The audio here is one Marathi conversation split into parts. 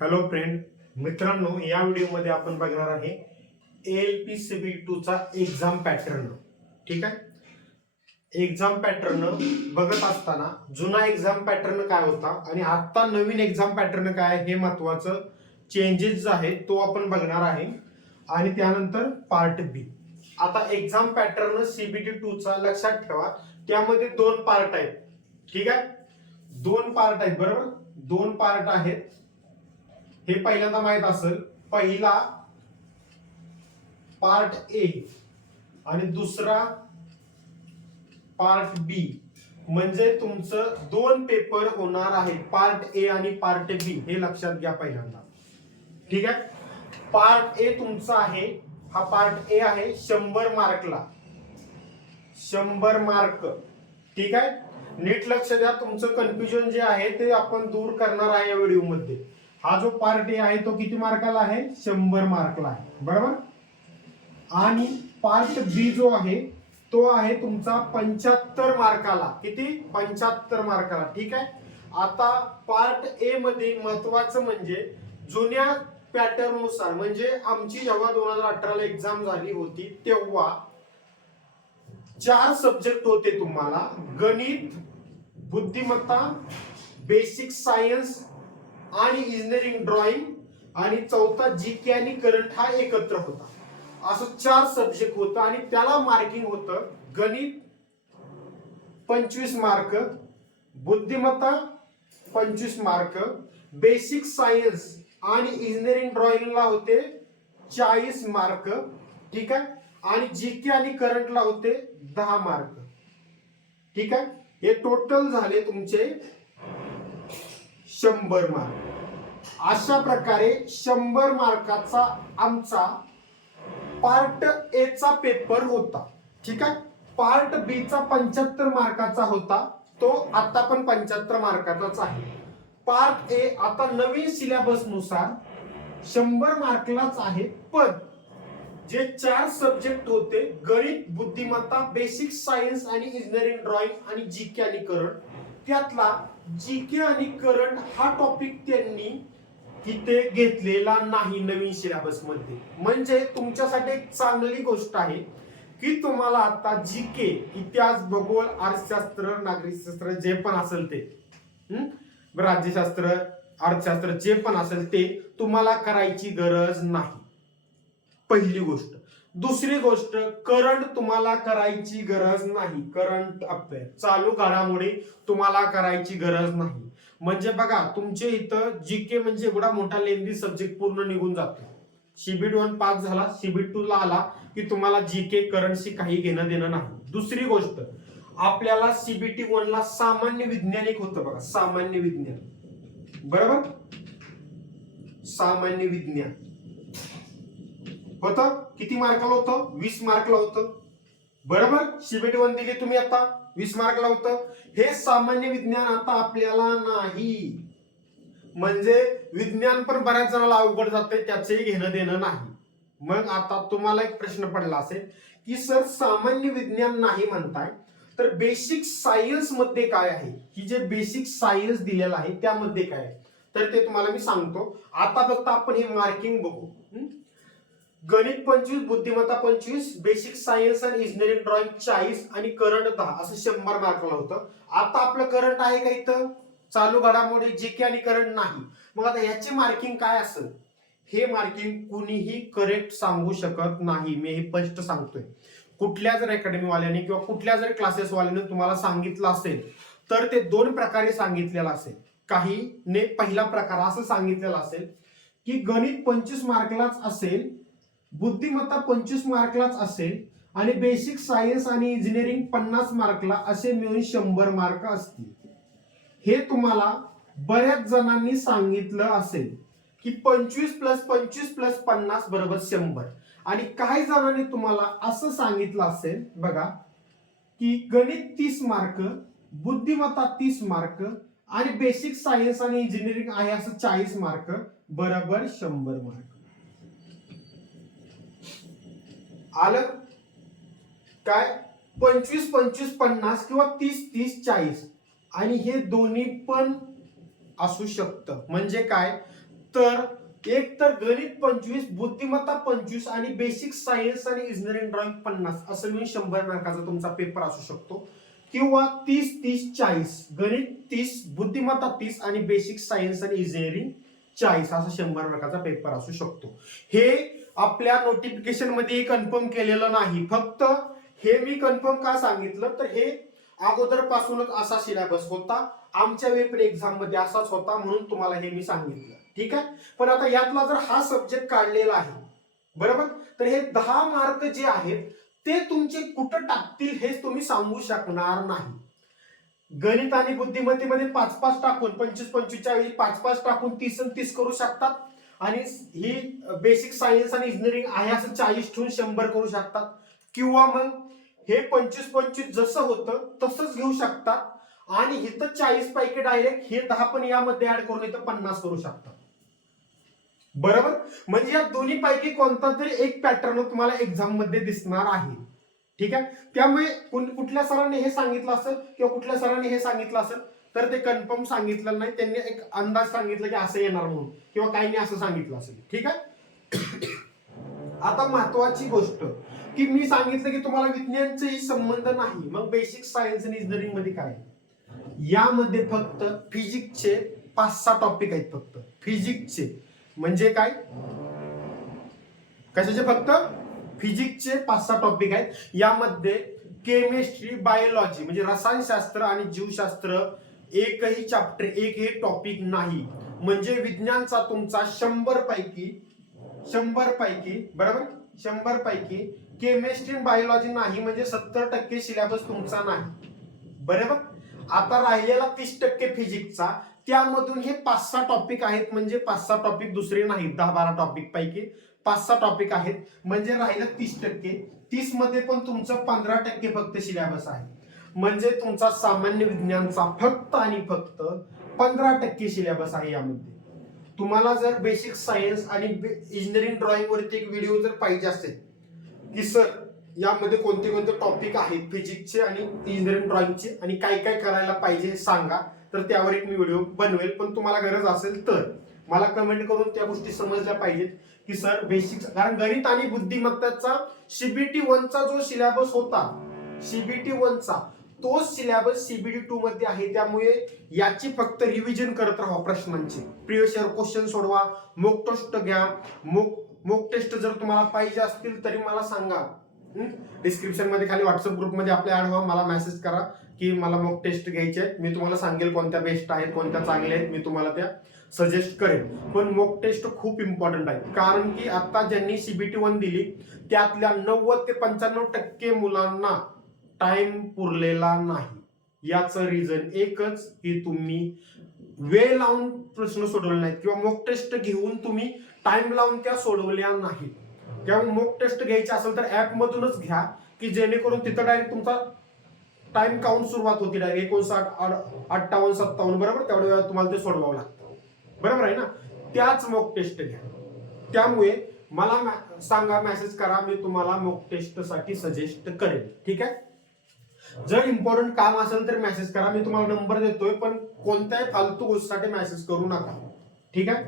हॅलो फ्रेंड मित्रांनो या व्हिडिओमध्ये आपण बघणार आहे एल पी सी बी टूचा एक्झाम पॅटर्न ठीक आहे? एक्झाम पॅटर्न बघत असताना जुना एक्झाम पॅटर्न काय होता आणि आत्ता नवीन एक्झाम पॅटर्न काय आहे हे महत्वाचं चेंजेस आहे तो आपण बघणार आहे. आणि त्यानंतर पार्ट बी आता एक्झाम पॅटर्न सीबीटी टूचा लक्षात ठेवा. त्यामध्ये दोन पार्ट आहेत. ठीक आहे? दोन पार्ट आहेत बरोबर? दोन पार्ट आहेत. हे पहिल्यांदा माहीत असेल पहिला पार्ट ए आणि दुसरा पार्ट बी म्हणजे तुमचं दोन पेपर होणार आहे पार्ट ए आणि पार्ट बी हे लक्षात घ्या पहिल्यांदा. ठीक आहे? पार्ट ए तुमचा आहे हा पार्ट ए आहे शंभर मार्कला शंभर मार्क ठीक आहे? नीट लक्ष द्या तुमचं कन्फ्युजन जे आहे ते आपण दूर करणार आहे या व्हिडिओमध्ये हा जो पार्ट ए आहे तो किती मार्काला आहे? शंभर मार्कला आहे. बरोबर? आणि पार्ट बी जो आहे तो आहे तुमचा पंच्याहत्तर मार्काला किती? पंच्याहत्तर मार्काला ठीक आहे? आता पार्ट ए मध्ये महत्वाचं म्हणजे जुन्या पॅटर्ननुसार म्हणजे आमची जेव्हा दोन हजार अठराला एक्झाम झाली होती तेव्हा चार सब्जेक्ट होते तुम्हाला. गणित बुद्धिमत्ता बेसिक सायन्स आणि इंजिनिअरिंग ड्रॉइंग आणि चौथा जी के आणि करंट हा एकत्र होता. असं चार सब्जेक्ट होतं आणि त्याला मार्किंग होतं गणित पंचवीस मार्क बुद्धिमत्ता पंचवीस मार्क बेसिक सायन्स आणि इंजिनिअरिंग ड्रॉइंगला होते चाळीस मार्क ठीक आहे? आणि जी के आणि करंटला होते दहा मार्क ठीक आहे? हे टोटल झाले तुमचे शंभर मार्क. अशा प्रकारे शंभर मार्काचा आमचा पार्ट ए चा पेपर होता. ठीक आहे? पार्ट बी चा पंच्याहत्तर मार्काचा होता. तो आता पण पंच्याहत्तर मार्काचाच आहे. पार्ट ए आता नवीन सिलेबसनुसार शंभर मार्कलाच आहे पण जे चार सब्जेक्ट होते गणित बुद्धिमत्ता बेसिक सायन्स आणि इंजिनिअरिंग ड्रॉइंग आणि जी के आणि त्यातला जी के आणि करंट हा टॉपिक त्यांनी तिथे घेतलेला नाही नवीन सिलेबसमध्ये. म्हणजे तुमच्यासाठी एक चांगली गोष्ट आहे की तुम्हाला आता जी के इतिहास भूगोल अर्थशास्त्र नागरिकशास्त्र जे पण असेल ते राज्यशास्त्र अर्थशास्त्र जे पण असेल ते तुम्हाला करायची गरज नाही. पहिली गोष्ट. दुसरी गोष्ट करंट तुम्हाला करायची गरज नाही. करंट अफेअर चालू घडामोडी तुम्हाला करायची गरज नाही. म्हणजे बघा तुमचे इथं जी के म्हणजे एवढा मोठा लेंदी सब्जेक्ट पूर्ण निघून जातो. सीबीट वन पास झाला सीबीट टू ला आला की तुम्हाला जी के करंटशी काही घेणं देणं नाही. दुसरी गोष्ट आपल्याला सीबीटी वन ला सामान्य विज्ञानिक होतं बघा सामान्य विज्ञान. बरोबर? सामान्य विज्ञान. होतं? किती मार्कला होतं? वीस मार्कला होतं. बरोबर? सीबीटी वन दिली तुम्ही आता. वीस मार्कला होतं. हे सामान्य विज्ञान आता आपल्याला नाही. म्हणजे विज्ञान पण बऱ्याच जणांना अवघड जाते त्याचंही घेणं देणं नाही. मग आता तुम्हाला एक प्रश्न पडला असेल की सर सामान्य विज्ञान नाही म्हणताय तर बेसिक सायन्समध्ये काय आहे? की जे बेसिक सायन्स दिलेलं आहे त्यामध्ये काय आहे? तर ते तुम्हाला मी सांगतो. आता फक्त आपण हे मार्किंग बघू. गणित पंचवीस बुद्धिमत्ता पंचवीस बेसिक सायन्स आणि इंजिनिअरिंग ड्रॉइंग चाळीस आणि करंट दहा. असं शंभर मार्कला होतं. आता आपलं करंट आहे का इथं? चालू घडामोडी जे के आणि करंट नाही. मग आता याचे मार्किंग काय असेल? हे मार्किंग कुणीही करेक्ट सांगू शकत नाही. मी हे स्पष्ट सांगतोय. कुठल्या जर अकॅडमीवाल्याने किंवा कुठल्या जर क्लासेस वाल्याने तुम्हाला सांगितलं असेल तर ते दोन प्रकारे सांगितलेलं असेल. काहीने पहिला प्रकार असं सांगितलेला असेल की गणित पंचवीस मार्कलाच असेल बुद्धिमत्ता पंचवीस मार्कलाच असेल आणि बेसिक सायन्स आणि इंजिनिअरिंग पन्नास मार्कला असे मिळून शंभर मार्क असतील. हे तुम्हाला बऱ्याच जणांनी सांगितलं असेल की पंचवीस प्लस पंचवीस प्लस पन्नास बरोबर शंभर. आणि काही जणांनी तुम्हाला असं सांगितलं असेल बघा की गणित तीस मार्क बुद्धिमत्ता तीस मार्क आणि बेसिक सायन्स आणि इंजिनिअरिंग आहे असं चाळीस मार्क बरोबर शंभर मार्क. आलं? काय? पंचवीस पंचवीस पन्नास किंवा तीस तीस चाळीस. आणि हे दोन्ही पण असू शकतं. म्हणजे काय? तर एक तर गणित पंचवीस बुद्धिमत्ता पंचवीस आणि बेसिक सायन्स आणि इंजिनिअरिंग ड्रॉइंग पन्नास. असं मिळून शंभर मार्काचा तुमचा पेपर असू शकतो. किंवा तीस तीस चाळीस. गणित तीस बुद्धिमत्ता तीस आणि बेसिक सायन्स आणि इंजिनिअरिंग चाळीस. असा शंभर मार्काचा पेपर असू शकतो. हे आपल्या नोटिफिकेशनमध्ये कन्फर्म केलेलं नाही. फक्त हे मी कन्फर्म का सांगितलं? तर हे अगोदर पासूनच असा सिलेबस होता. आमच्या वेपर एक्झाममध्ये असाच होता म्हणून तुम्हाला हे मी सांगितलं. ठीक आहे? पण आता यातला जर हा सब्जेक्ट काढलेला आहे बरोबर? तर हे दहा मार्क जे आहेत ते तुमचे कुठं टाकतील हेच तुम्ही सांगू शकणार नाही. गणित आणि बुद्धिमत्तेमध्ये पाच पाच टाकून पंचवीस पंचेचाळीस पाच पाच टाकून तीस आणि तीस करू शकतात. आणि ही बेसिक सायन्स आणि इंजिनिअरिंग आहे असं चाळीस ठेवून शंभर करू शकतात. किंवा मग हे पंचवीस पंचवीस जसं होतं तसंच घेऊ शकतात आणि इथं चाळीस पैकी डायरेक्ट हे दहा पण यामध्ये ऍड करून इथं पन्नास करू शकतात बरोबर? म्हणजे या दोन्ही पैकी कोणता तरी एक पॅटर्न तुम्हाला एक्झाममध्ये दिसणार आहे. ठीक आहे? त्यामुळे कुठल्या सरांनी हे सांगितलं असेल किंवा कुठल्या सरांनी हे सांगितलं असेल तर ते कन्फर्म सांगितलं नाही. त्यांनी एक अंदाज सांगितलं की असं येणार म्हणून. किंवा काहींनी असं सांगितलं असेल. ठीक आहे? आता महत्वाची गोष्ट की मी सांगितलं की तुम्हाला विज्ञानचाही संबंध नाही. मग बेसिक सायन्स आणि इंजिनिअरिंगमध्ये काय? यामध्ये फक्त फिजिक्सचे पाच सहा टॉपिक आहेत फक्त. फिजिक्सचे म्हणजे काय? कशाचे फक्त? फिजिक्सचे पाच सहा टॉपिक आहेत. यामध्ये केमिस्ट्री बायोलॉजी म्हणजे रसायनशास्त्र आणि जीवशास्त्र एकही चॅप्टर एकही टॉपिक नाही. म्हणजे विज्ञानचा तुमचा शंभर पैकी शंभर पैकी बरोबर? शंभर पैकी केमिस्ट्री बायोलॉजी नाही म्हणजे सत्तर टक्के सिलेबस तुमचा नाही. बरोबर? आता राहिलेला तीस टक्के फिजिक्सचा त्यामधून हे पाच सहा टॉपिक आहेत म्हणजे पाच सहा टॉपिक दुसरे नाहीत दहा बारा टॉपिक पैकी पाच सहा टॉपिक आहेत. म्हणजे राहिलं तीस टक्के. तीसमध्ये पण तुमचं पंधरा टक्के फक्त सिलेबस आहे. म्हणजे तुमचा सामान्य विज्ञानचा फक्त आणि फक्त पंधरा टक्के सिलेबस आहे यामध्ये. तुम्हाला जर बेसिक सायन्स आणि इंजिनिअरिंग ड्रॉइंग वरती एक व्हिडिओ जर पाहिजे असेल की सर यामध्ये कोणते कोणते टॉपिक आहेत फिजिक्सचे आणि इंजिनिअरिंग ड्रॉइंगचे आणि काय काय करायला पाहिजे सांगा तर त्यावर एक मी व्हिडिओ बनवेल. पण तुम्हाला गरज असेल तर मला कमेंट करून त्या गोष्टी समजल्या पाहिजेत की सर बेसिक कारण गणित आणि बुद्धिमत्ताचा सीबीटी वनचा जो सिलेबस होता सीबीटी वनचा तोच सिलेबस सीबीडी टू मध्ये आहे. त्यामुळे याची फक्त रिव्हिजन करत राहा प्रश्नांची. प्रिव्हियस इयर क्वेश्चन सोडवा. मोक टेस्ट घ्या. मोक मोक टेस्ट जर तुम्हाला पाहिजे असतील तरी मला सांगा. डिस्क्रिप्शनमध्ये खाली व्हॉट्सअप ग्रुपमध्ये आपल्या ऍड व्हा मला मेसेज करा की मला मोक टेस्ट घ्यायचे आहेत. मी तुम्हाला सांगेल कोणत्या बेस्ट आहेत कोणत्या चांगल्या आहेत. मी तुम्हाला त्या सजेस्ट करेन. पण मोक टेस्ट खूप इम्पॉर्टंट आहे. कारण की आता ज्यांनी सीबीटी वन दिली त्यातल्या नव्वद ते पंच्याण्णव टक्के मुलांना टाइम पुरलेला नाही. याचं रिझन एकच की तुम्ही वेळ लावून प्रश्न सोडवले नाहीत किंवा मोक टेस्ट घेऊन तुम्ही टाइम लावून त्या सोडवल्या नाहीत. किंवा मोक टेस्ट घ्यायची असेल तर ऍप मधूनच घ्या की जेणेकरून तिथं डायरेक्ट तुमचा टाइम काउंट सुरुवात होती डायरेक्ट एकोणसाठ अठ्ठावन्न सत्तावन्न बरोबर? तेवढ्या वेळा तुम्हाला ते सोडवावं लागतं. बरोबर आहे ना? त्याच मॉक टेस्ट घ्या. त्यामुळे मला सांगा मेसेज करा मी तुम्हाला मॉक टेस्टसाठी सजेस्ट करेन. ठीक आहे? जर इम्पॉर्टंट काम असेल तर मेसेज करा. मी तुम्हाला नंबर देतोय पण कोणत्याही फालतू गोष्टीसाठी मेसेज करू नका. ठीक आहे?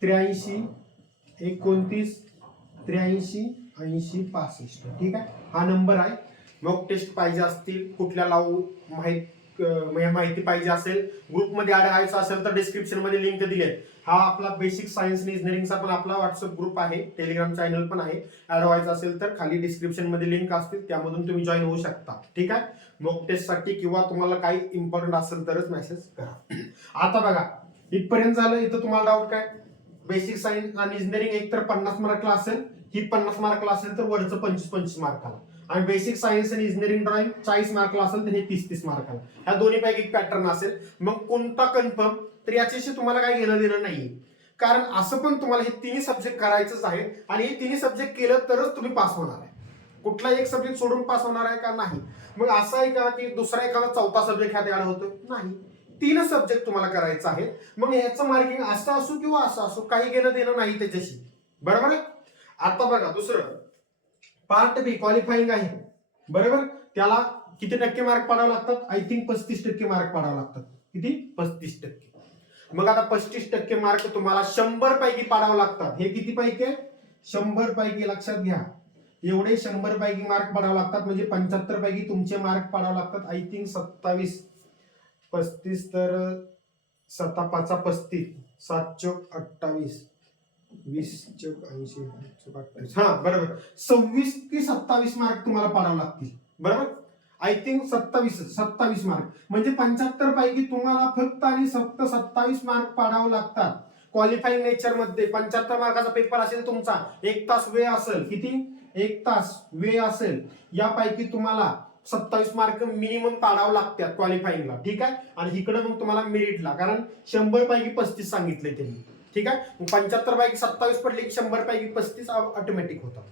त्र्याऐंशी एकोणतीस त्र्याऐंशी ऐंशी पासष्ट. ठीक आहे? हा नंबर आहे. मग टेस्ट पाहिजे असतील कुठल्या लावू माहीत माहिती पाहिजे असेल ग्रुपमध्ये ऍड व्हायचं असेल तर डिस्क्रिप्शनमध्ये लिंक दिली आहे हा आपला बेसिक सायन्स आणि इंजिनिअरिंगचा पण आपला व्हॉट्सअप ग्रुप आहे टेलिग्राम चॅनल पण आहे. ऍड व्हायचं असेल तर खाली डिस्क्रिप्शनमध्ये लिंक असतील त्यामधून तुम्ही जॉईन होऊ शकता. ठीक आहे? मॉक टेस्टसाठी किंवा तुम्हाला काही इम्पॉर्टंट असेल तरच मेसेज करा. आता बघा इथपर्यंत झालं इथं तुम्हाला डाऊट काय? बेसिक सायन्स आणि इंजिनिअरिंग एक तर पन्नास मार्कला असेल ही पन्नास मार्कला असेल तर वरचं पंचवीस पंचवीस मार्काला आणि बेसिक सायन्स आणि इंजिनिअरिंग ड्रॉइंग चाळीस मार्कला असेल तर हे तीस तीस मार्काला ह्या दोन्ही पैकी एक पॅटर्न असेल. मग कोणता कन्फर्म तर याच्याशी तुम्हाला काही घेणं देणं नाही. कारण असं पण तुम्हाला हे तिन्ही सब्जेक्ट करायचंच आहे आणि हे तिन्ही सब्जेक्ट केलं तरच तुम्ही पास होणार आहे. कुठला एक सब्जेक्ट सोडून पास होणार आहे का? नाही. मग असं आहे का की दुसरा एखादा चौथा सब्जेक्ट ह्यात ऍड होतो नाही. तीन सब्जेक्ट तुम्हाला करायचं आहे. मग ह्याचं मार्किंग असं असो किंवा असं असो काही घेणं देणं नाही त्याच्याशी. बरोबर आहे? आता बघा दुसरं. पार्ट बी क्वालिफाईंग आहे. बरोबर? त्याला किती टक्के मार्क पाडावे लागतात? आय थिंक पस्तीस टक्के मार्क पाडावे लागतात. किती? पस्तीस टक्के. मग आता पस्तीस टक्के मार्क तुम्हाला शंभर पैकी पाडावं लागतात. हे किती पैकी आहे? शंभर पैकी लक्षात घ्या. एवढे शंभर पैकी मार्क पाडावं लागतात म्हणजे पंच्याहत्तर पैकी तुमचे मार्क पाडावे लागतात. आय थिंक सत्तावीस. पस्तीस तर सत्ता पाचा पस्तीस. सात चोक अठ्ठावीस. वीस चौक ऐंशी चौक अठ्ठावीस हा बरोबर. सव्वीस ते सत्तावीस मार्क तुम्हाला पाडावं लागतील. बरोबर? आय थिंक सत्तावीस सत्तावीस मार्क म्हणजे पंच्याहत्तर पैकी तुम्हाला फक्त आणि फक्त सत्तावीस मार्क पाडावं लागतात. क्वालिफाईंग नेचरमध्ये पंच्याहत्तर मार्काचा पेपर असेल तुमचा एक तास वेळ असेल. किती? एक तास वेळ असेल. यापैकी तुम्हाला सत्तावीस मार्क मिनिमम पाडावं लागतात क्वालिफाईंगला ठीक आहे? आणि इकडे मग तुम्हाला मेरिटला कारण शंभर पैकी पस्तीस सांगितले त्यांनी. ठीक आहे? पंच्याहत्तर पैकी सत्तावीस पडले की शंभर पैकी पस्तीस ऑटोमॅटिक होतात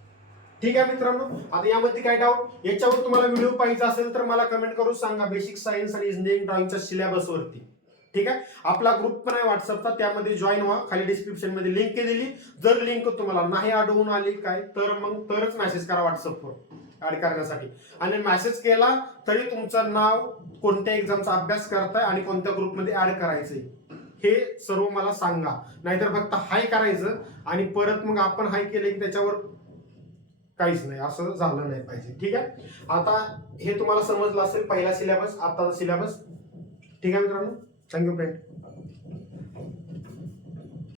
ठीक आहे मित्रांनो? आता यामध्ये काय डाऊट याच्यावर तुम्हाला व्हिडिओ पाहिजे असेल तर मला कमेंट करून सांगा बेसिक सायन्स आणि इंजिनिअरिंग ड्रॉइंगच्या सिलेबस वरती. ठीक आहे? आपला ग्रुप पण आहे व्हॉट्सअपचा त्यामध्ये जॉईन व्हा. खाली डिस्क्रिप्शनमध्ये लिंक दिली जर लिंक तुम्हाला नाही आढळून आली काय तर मग तरच मेसेज करा व्हॉट्सअपवर ऍड करण्यासाठी. आणि मेसेज केला तरी तुमचं नाव कोणत्या एक्झामचा अभ्यास करताय आणि कोणत्या ग्रुपमध्ये ऍड करायचंय. हे सर्व मला सांगा. नाहीतर फक्त हाय करायचं आणि परत मग आपण हाय केलं की त्याच्यावर काहीच नाही. असं झालं नाही पाहिजे. ठीक आहे? आता हे तुम्हाला समजलं असेल पहिला सिलेबस आताचा सिलेबस ठीक आहे मित्रांनो? Thank you friend